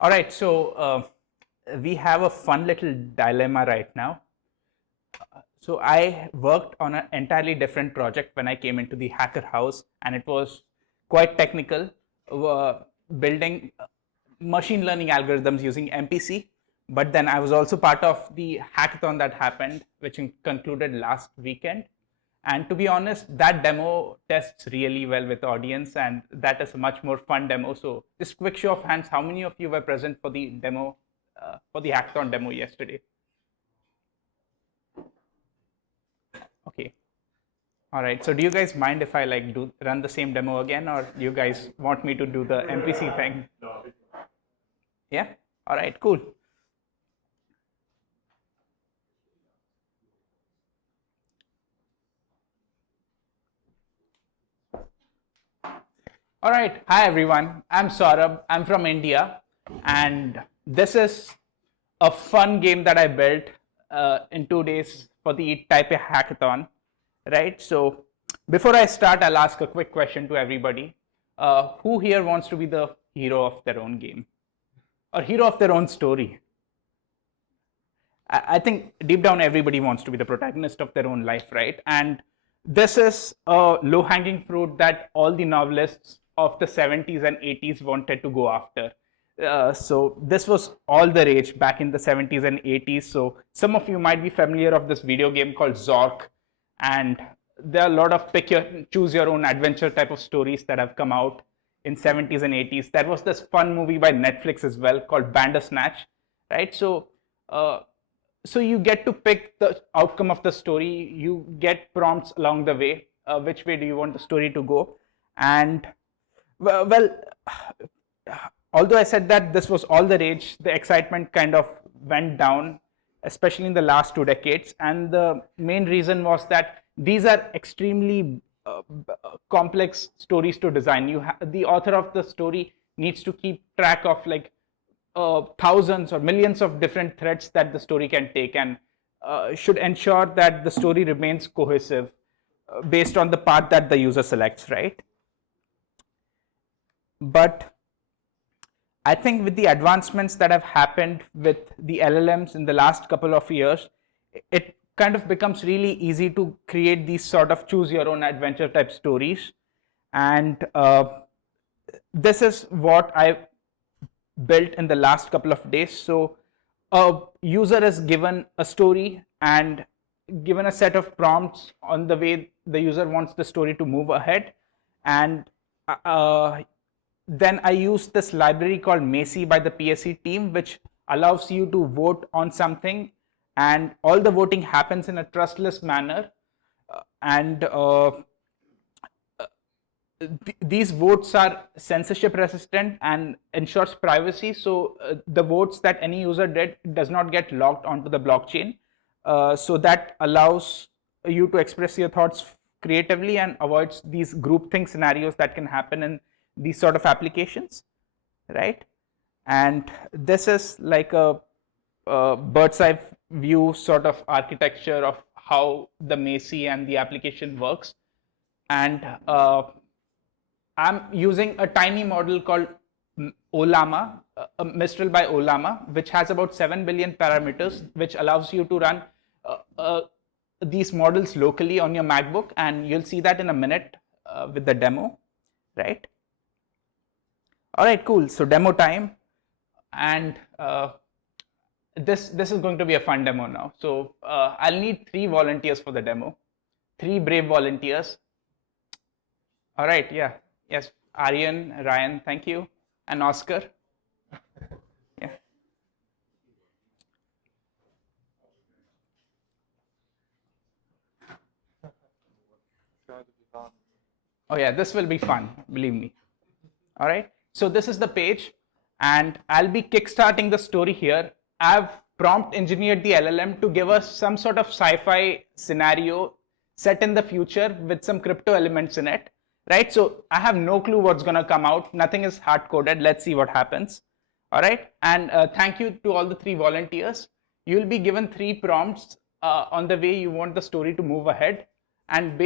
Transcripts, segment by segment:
All right, so we have a fun little dilemma right now. So I worked on an entirely different project when I came into the hacker house, and it was quite technical, building machine learning algorithms using MPC. But then I was also part of the hackathon that happened, which concluded last weekend. And to be honest, that demo tests really well with audience, and that is a much more fun demo. So, just quick show of hands, how many of you were present for the demo, for the hackathon demo yesterday? Okay. All right. So, do you guys mind if I run the same demo again, or do you guys want me to do the MPC thing? Yeah. All right. Cool. All right. Hi, everyone. I'm Saurabh. I'm from India. And this is a fun game that I built in 2 days for the Taipei Hackathon. Right. So, before I start, I'll ask a quick question to everybody. Who here wants to be the hero of their own game or hero of their own story? I think deep down, everybody wants to be the protagonist of their own life, right? And this is a low hanging fruit that all the novelists of the 70s and 80s wanted to go after. So this was all the rage back in the 70s and 80s. So some of you might be familiar of this video game called Zork, and there are a lot of pick your choose your own adventure type of stories that have come out in 70s and 80s. There was this fun movie by Netflix as well called Bandersnatch, right? So you get to pick the outcome of the story. You get prompts along the way. Which way do you want the story to go? And well, although I said that this was all the rage, the excitement kind of went down, especially in the last 2 decades. And the main reason was that these are extremely complex stories to design. The author of the story needs to keep track of thousands or millions of different threads that the story can take, and should ensure that the story remains cohesive based on the path that the user selects, right? But I think with the advancements that have happened with the LLMs in the last couple of years, it kind of becomes really easy to create these sort of choose your own adventure type stories. And this is what I built in the last couple of days. So a user is given a story and given a set of prompts on the way the user wants the story to move ahead. And then I use this library called MACI by the PSC team, which allows you to vote on something, and all the voting happens in a trustless manner. And these votes are censorship resistant and ensures privacy. So the votes that any user did does not get logged onto the blockchain. So that allows you to express your thoughts creatively and avoids these groupthink scenarios that can happen in these sort of applications, right? And this is like a bird's eye view sort of architecture of how the MACI and the application works. And I'm using a tiny model called Ollama, Mistral by Ollama, which has about 7 billion parameters, which allows you to run these models locally on your MacBook. And you'll see that in a minute with the demo, right? All right, cool. So demo time. And this is going to be a fun demo now. So I'll need 3 volunteers for the demo, 3 brave volunteers. All right, yeah. Yes, Aryan, Ryan, thank you, and Oscar. Yeah. Oh yeah, this will be fun, believe me. All right, so this is the page, and I'll be kickstarting the story here. I've prompt engineered the LLM to give us some sort of sci-fi scenario set in the future with some crypto elements in it, right? So I have no clue what's going to come out. Nothing is hard coded. Let's see what happens. All right. And thank you to all the 3 volunteers. You'll be given 3 prompts on the way you want the story to move ahead. And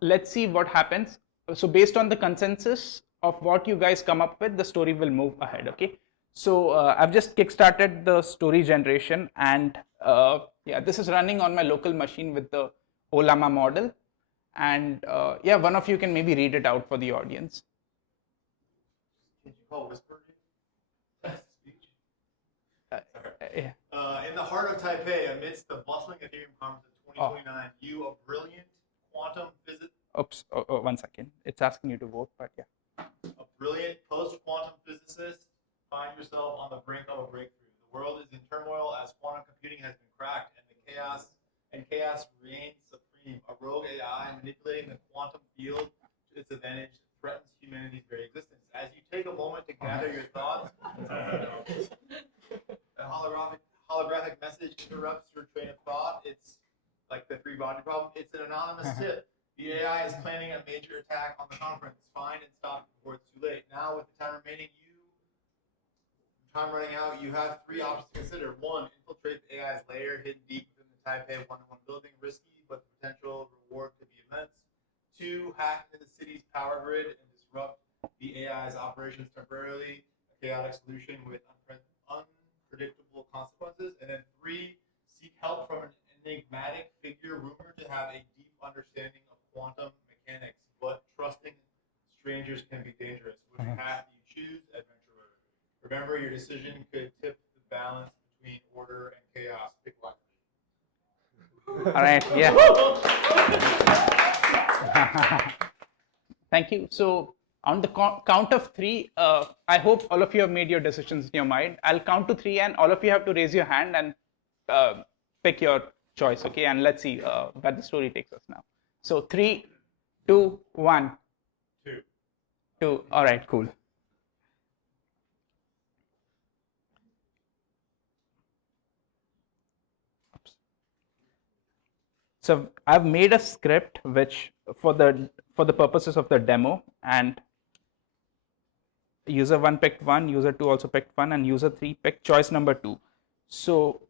let's see what happens. So based on the consensus of what you guys come up with, the story will move ahead. Okay. So I've just kickstarted the story generation, and yeah, this is running on my local machine with the Ollama model. And yeah, one of you can maybe read it out for the audience. Can you call whisper? Speech. Yeah. In the heart of Taipei, amidst the bustling Ethereum conference of 2029, you, a brilliant quantum physicist. Oops, 1 second. It's asking you to vote, but yeah. A brilliant post-quantum physicist, find yourself on the brink of a breakthrough. The world is in turmoil as quantum computing has been cracked, and chaos reigns supreme. A rogue AI manipulating the quantum field to its advantage threatens humanity's very existence. As you take a moment to gather your thoughts, a holographic message interrupts your train of thought. It's like the three body problem. It's an anonymous tip. The AI is planning a major attack on the conference. Find and stop it before it's too late. Now, with the time remaining, running out, you have three options to consider. One, infiltrate the AI's lair hidden deep within the Taipei 101 building. Risky, but the potential reward could be immense. Two, hack into the city's power grid and disrupt the AI's operations temporarily. A chaotic solution with unpredictable consequences. And then three, seek help from an enigmatic figure rumored to have a deep understanding of quantum mechanics, but trusting strangers can be dangerous. Which path do you choose, adventurer? Remember, your decision could tip the balance between order and chaos. Pick one. All right, yeah. Thank you. So on the count of three, I hope all of you have made your decisions in your mind. I'll count to three, and all of you have to raise your hand and pick your choice, okay? And let's see where the story takes us now. So 3, 2, 1. 2. 2. All right, cool. So I've made a script which for the purposes of the demo, and user 1 picked 1, user 2 also picked 1, and user 3 picked choice number 2. So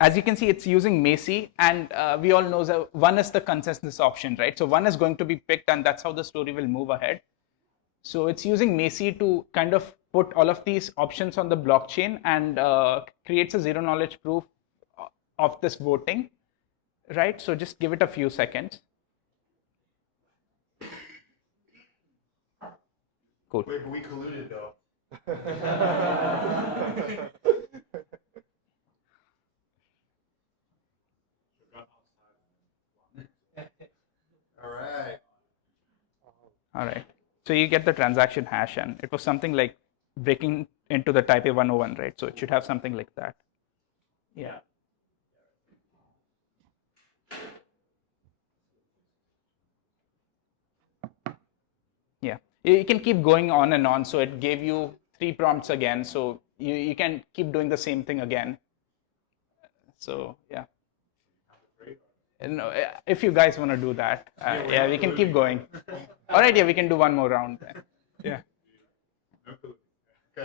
as you can see, it's using MACI, and we all know that 1 is the consensus option, right? So 1 is going to be picked, and that's how the story will move ahead. So it's using MACI to kind of put all of these options on the blockchain and creates a zero knowledge proof of this voting, right? So just give it a few seconds. Cool. Wait, but we colluded though. All right. All right. So you get the transaction hash, and it was something like breaking into the Taipei 101, right? So it should have something like that. Yeah. Yeah. You can keep going on and on. So it gave you 3 prompts again. So you can keep doing the same thing again. So yeah. And if you guys want to do that, yeah, we can keep going. All right, yeah, we can do one more round then. Yeah.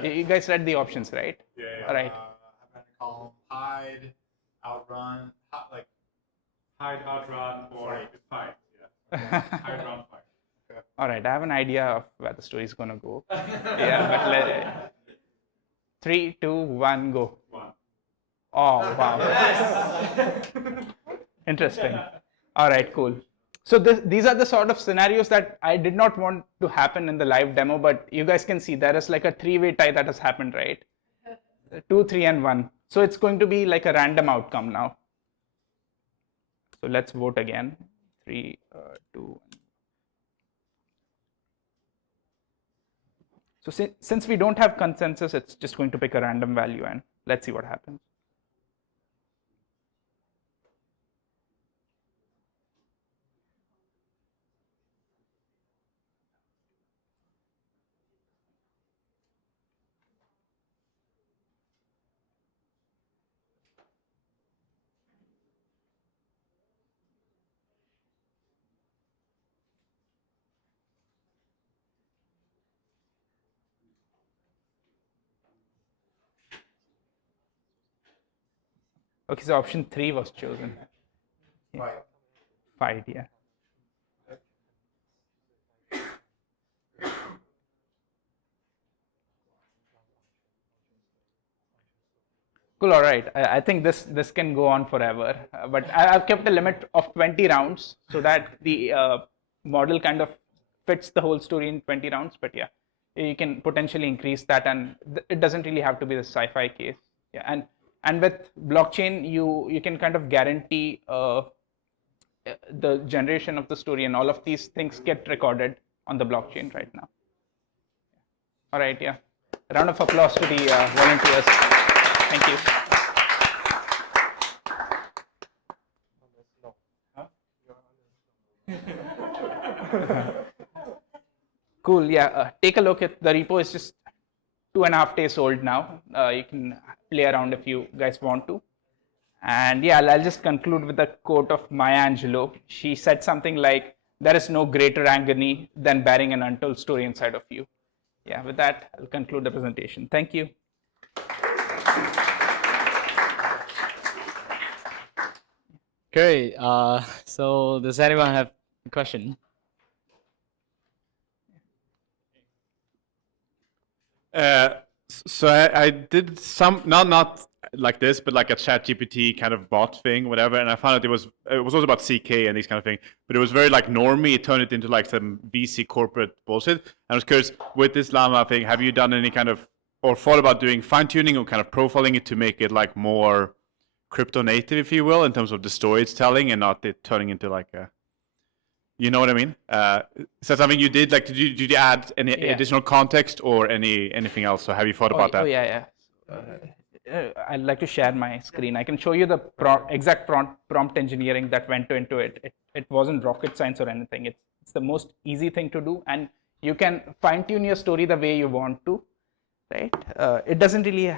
You guys read the options, right? Yeah. All right. I'm going to call them hide, outrun, hide, outrun, or fight. Yeah. Hide, run, fight. Okay. All right, I have an idea of where the story is going to go. Yeah, but 3, 2, 1, go. 1. Oh, wow. Yes! Interesting. All right, cool. So these are the sort of scenarios that I did not want to happen in the live demo, but you guys can see there is like a 3-way tie that has happened, right? 2, 3, and 1. So it's going to be like a random outcome now. So let's vote again. 3, 2. So since we don't have consensus, it's just going to pick a random value, and let's see what happens. Okay, so option 3 was chosen. Yeah. Fight, yeah. Cool. All right. I think this can go on forever, but I've kept a limit of 20 rounds so that the model kind of fits the whole story in 20 rounds. But yeah, you can potentially increase that, and it doesn't really have to be the sci-fi case. Yeah, and with blockchain, you can kind of guarantee the generation of the story, and all of these things get recorded on the blockchain right now. All right. Yeah. A round of applause to the volunteers. Thank you. Cool. Yeah. Take a look at the repo. Is just 2.5 days old now. You can play around if you guys want to. And yeah, I'll just conclude with a quote of Maya Angelou. She said something like, "There is no greater agony than bearing an untold story inside of you." Yeah. With that, I'll conclude the presentation. Thank you. Great. So does anyone have a question? So I did some not like this, but like a chat GPT kind of bot thing, whatever, and I found out it was also about CK and these kind of thing, but it was very like normie. It turned it into like some VC corporate bullshit. I was curious, with this llama thing, have you done any kind of or thought about doing fine tuning or kind of profiling it to make it like more crypto native, if you will, in terms of the story it's telling and not it turning into like a, you know what I mean? Is that something you did? Like, did you add any additional context or anything else? So have you thought about that? Oh yeah, yeah. I'd like to share my screen. I can show you the exact prompt engineering that went into it. It wasn't rocket science or anything. It's the most easy thing to do, and you can fine tune your story the way you want to, right? It doesn't really.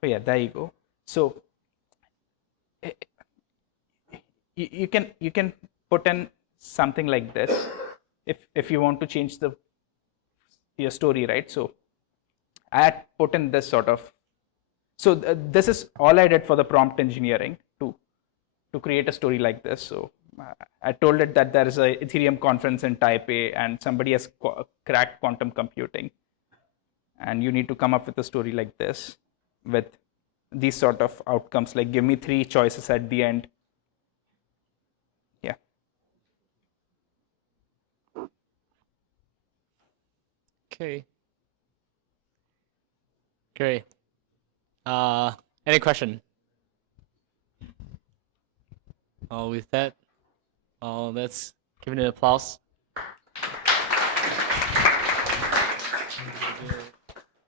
Oh yeah, there you go. So you can put in something like this if you want to change your story, right? So I had put in this sort of. So this is all I did for the prompt engineering to create a story like this. So I told it that there is a Ethereum conference in Taipei and somebody has cracked quantum computing, and you need to come up with a story like this with these sort of outcomes, like give me 3 choices at the end. Yeah. Okay. Great. Any question? With that, let's give it an applause.